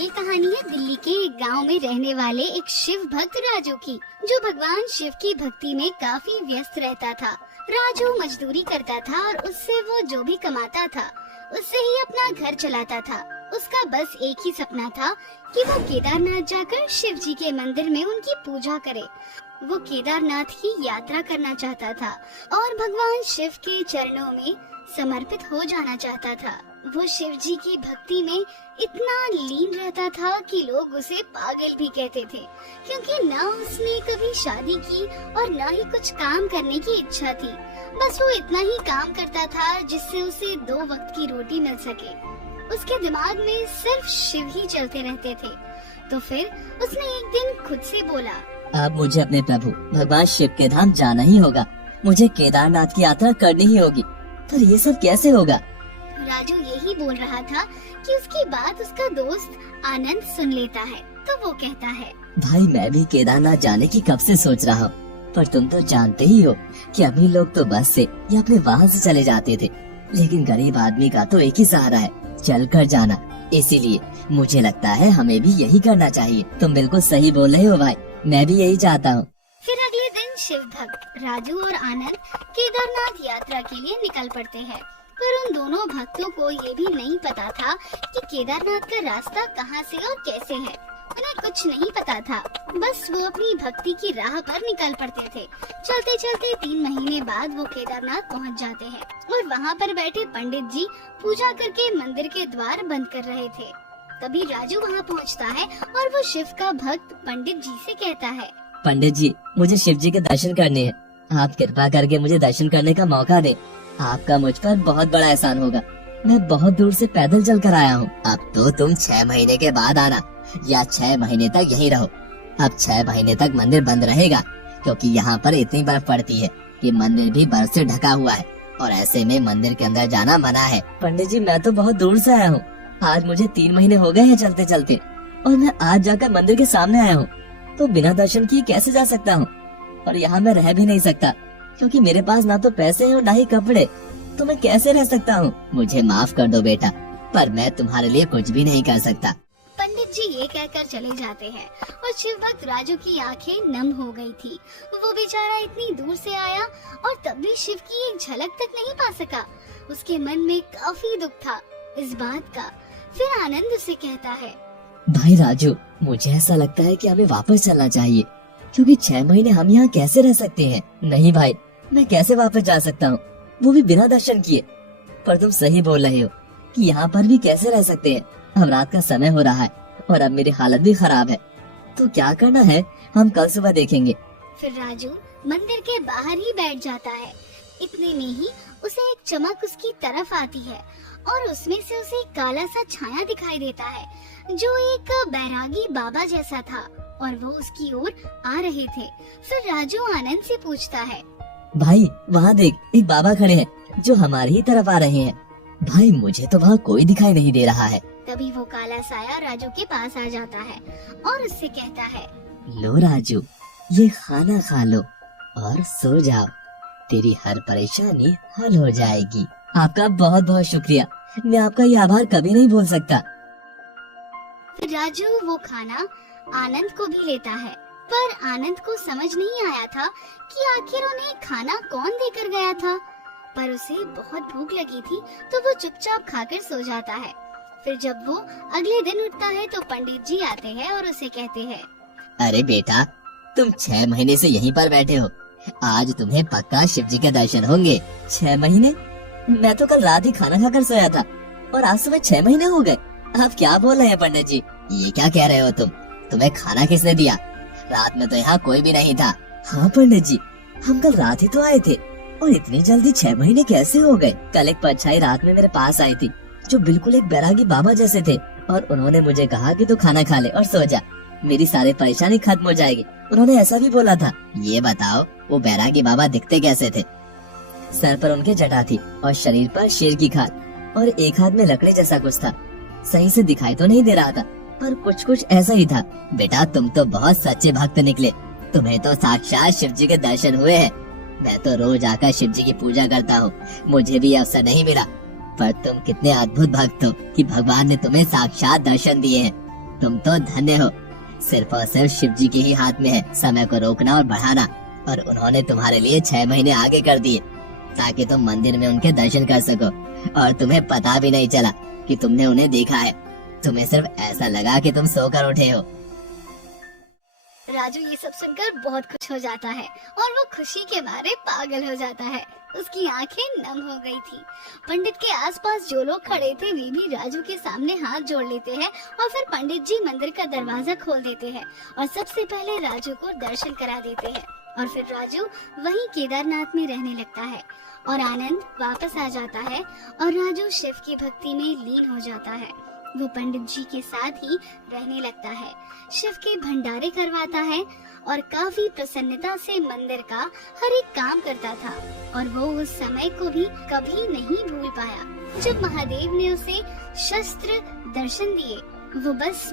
ये कहानी है दिल्ली के एक गांव में रहने वाले एक शिव भक्त राजू की, जो भगवान शिव की भक्ति में काफी व्यस्त रहता था। राजू मजदूरी करता था और उससे वो जो भी कमाता था उससे ही अपना घर चलाता था। उसका बस एक ही सपना था कि वो केदारनाथ जाकर शिव जी के मंदिर में उनकी पूजा करे। वो केदारनाथ की यात्रा करना चाहता था और भगवान शिव के चरणों में समर्पित हो जाना चाहता था। वो शिव जी की भक्ति में इतना लीन रहता था कि लोग उसे पागल भी कहते थे, क्योंकि न उसने कभी शादी की और न ही कुछ काम करने की इच्छा थी। बस वो इतना ही काम करता था जिससे उसे 2 वक्त की रोटी मिल सके। उसके दिमाग में सिर्फ शिव ही चलते रहते थे। तो फिर उसने एक दिन खुद से बोला, अब मुझे अपने प्रभु भगवान शिव के धाम जाना ही होगा। मुझे केदारनाथ की यात्रा करनी ही होगी। पर ये सब कैसे होगा? राजू यही बोल रहा था कि उसकी बात उसका दोस्त आनंद सुन लेता है। तो वो कहता है, भाई मैं भी केदारनाथ जाने की कब से सोच रहा हूँ, पर तुम तो जानते ही हो कि अभी लोग तो बस से या अपने वाहन से चले जाते थे, लेकिन गरीब आदमी का तो एक ही सहारा है, चल कर जाना। इसीलिए मुझे लगता है हमें भी यही करना चाहिए। तुम बिल्कुल सही बोल रहे हो भाई, मैं भी यही चाहता हूँ। फिर अगले दिन शिव भक्त राजू और आनंद केदारनाथ यात्रा के लिए निकल पड़ते हैं। पर उन दोनों भक्तों को ये भी नहीं पता था कि केदारनाथ का रास्ता कहाँ से और कैसे है। उन्हें कुछ नहीं पता था, बस वो अपनी भक्ति की राह पर निकल पड़ते थे। चलते चलते 3 महीने बाद वो केदारनाथ पहुँच जाते हैं और वहाँ पर बैठे पंडित जी पूजा करके मंदिर के द्वार बंद कर रहे थे। तभी राजू वहाँ पहुँचता है और वो शिव का भक्त पंडित जी से कहता है, पंडित जी, मुझे शिव जी के दर्शन करने हैं। आप कृपा करके मुझे दर्शन करने का मौका दें। आपका मुझ पर बहुत बड़ा एहसान होगा। मैं बहुत दूर से पैदल चल कर आया हूँ। अब तो तुम 6 महीने के बाद आना या 6 महीने तक यहीं रहो। अब 6 महीने तक मंदिर बंद रहेगा, क्योंकि यहाँ पर इतनी बर्फ पड़ती है कि मंदिर भी बर्फ से ढका हुआ है और ऐसे में मंदिर के अंदर जाना मना है। पंडित जी, मैं तो बहुत दूर से आया हूँ। आज मुझे 3 महीने हो गए हैं चलते चलते, और मैं आज जाकर मंदिर के सामने आया हूँ। तो बिना दर्शन किए कैसे जा सकता हूँ? और यहाँ मैं रह भी नहीं सकता, क्योंकि मेरे पास ना तो पैसे हैं और ना ही कपड़े। तो मैं कैसे रह सकता हूँ? मुझे माफ कर दो बेटा, पर मैं तुम्हारे लिए कुछ भी नहीं कर सकता। पंडित जी ये कहकर चले जाते हैं और शिव भक्त राजू की आंखें नम हो गई थी। वो बेचारा इतनी दूर से आया और तब भी शिव की एक झलक तक नहीं पा सका। उसके मन में काफी दुख था इस बात का। फिर आनंद उसे कहता है, भाई राजू, मुझे ऐसा लगता है कि हमें वापस चलना चाहिए, क्योंकि 6 महीने हम यहाँ कैसे रह सकते हैं? नहीं भाई, मैं कैसे वापस जा सकता हूँ, वो भी बिना दर्शन किए। पर तुम सही बोल रहे हो कि यहाँ पर भी कैसे रह सकते हैं। अब रात का समय हो रहा है और अब मेरी हालत भी खराब है। तो क्या करना है, हम कल सुबह देखेंगे। फिर राजू मंदिर के बाहर ही बैठ जाता है। इतने में ही उसे एक चमक उसकी तरफ आती है और उसमें से उसे एक काला सा छाया दिखाई देता है, जो एक बैरागी बाबा जैसा था, और वो उसकी ओर आ रहे थे। फिर राजू आनंद से पूछता है, भाई वहाँ देख, एक बाबा खड़े हैं जो हमारी ही तरफ आ रहे हैं। भाई मुझे तो वहाँ कोई दिखाई नहीं दे रहा है। तभी वो काला साया राजू के पास आ जाता है और उससे कहता है, लो राजू, ये खाना खा लो और सो जाओ। तेरी हर परेशानी हल हो जाएगी। आपका बहुत बहुत शुक्रिया, मैं आपका ये आभार कभी नहीं भूल सकता। फिर राजू वो खाना आनंद को भी लेता है, पर आनंद को समझ नहीं आया था कि आखिर उन्हें खाना कौन देकर गया था। पर उसे बहुत भूख लगी थी, तो वो चुपचाप खाकर सो जाता है। फिर जब वो अगले दिन उठता है तो पंडित जी आते हैं और उसे कहते हैं, अरे बेटा, तुम 6 महीने से यहीं पर बैठे हो, आज तुम्हें पक्का शिव जी के दर्शन होंगे। 6 महीने? मैं तो कल रात ही खाना खाकर सोया था और आज सुबह 6 महीने हो गए। आप क्या बोल रहे हैं पंडित जी? ये क्या कह रहे हो तुम? तुम्हें खाना किसने दिया? रात में तो यहाँ कोई भी नहीं था। हाँ पंडित जी, हम कल रात ही तो आए थे, और इतनी जल्दी 6 महीने कैसे हो गए? कल एक परछाई रात में मेरे पास आई थी, जो बिल्कुल एक बैरागी बाबा जैसे थे, और उन्होंने मुझे कहा कि तू खाना खा ले और सो जा, मेरी सारी परेशानी खत्म हो जाएगी। उन्होंने ऐसा भी बोला था। ये बताओ, वो बैरागी बाबा दिखते कैसे थे? सर पर उनके जटा थी और शरीर पर शेर की खाल, और एक हाथ में लकड़ी जैसा कुछ था। सही से दिखाई तो नहीं दे रहा था, पर कुछ कुछ ऐसा ही था। बेटा, तुम तो बहुत सच्चे भक्त निकले। तुम्हें तो साक्षात शिव जी के दर्शन हुए हैं। मैं तो रोज आकर शिव जी की पूजा करता हूँ, मुझे भी अवसर नहीं मिला, पर तुम कितने अद्भुत भक्त हो कि भगवान ने तुम्हें साक्षात दर्शन दिए हैं। तुम तो धन्य हो। सिर्फ और सिर्फ शिव जी के ही हाथ में है समय को रोकना और बढ़ाना, और उन्होंने तुम्हारे लिए 6 महीने आगे कर दिए ताकि तुम मंदिर में उनके दर्शन कर सको, और तुम्हें पता भी नहीं चला कि तुमने उन्हें देखा है। तुम्हें सिर्फ ऐसा लगा कि तुम सोकर उठे हो। राजू ये सब सुनकर बहुत खुश हो जाता है और वो खुशी के मारे पागल हो जाता है। उसकी आंखें नम हो गई थी। पंडित के आसपास जो लोग खड़े थे वे भी राजू के सामने हाथ जोड़ लेते हैं और फिर पंडित जी मंदिर का दरवाजा खोल देते हैं और सबसे पहले राजू को दर्शन करा देते हैं। और फिर राजू वहीं केदारनाथ में रहने लगता है और आनंद वापस आ जाता है और राजू शिव की भक्ति में लीन हो जाता है। वो पंडित जी के साथ ही रहने लगता है, शिव के भंडारे करवाता है और काफी प्रसन्नता से मंदिर का हर एक काम करता था। और वो उस समय को भी कभी नहीं भूल पाया जब महादेव ने उसे शस्त्र दर्शन दिए। वो बस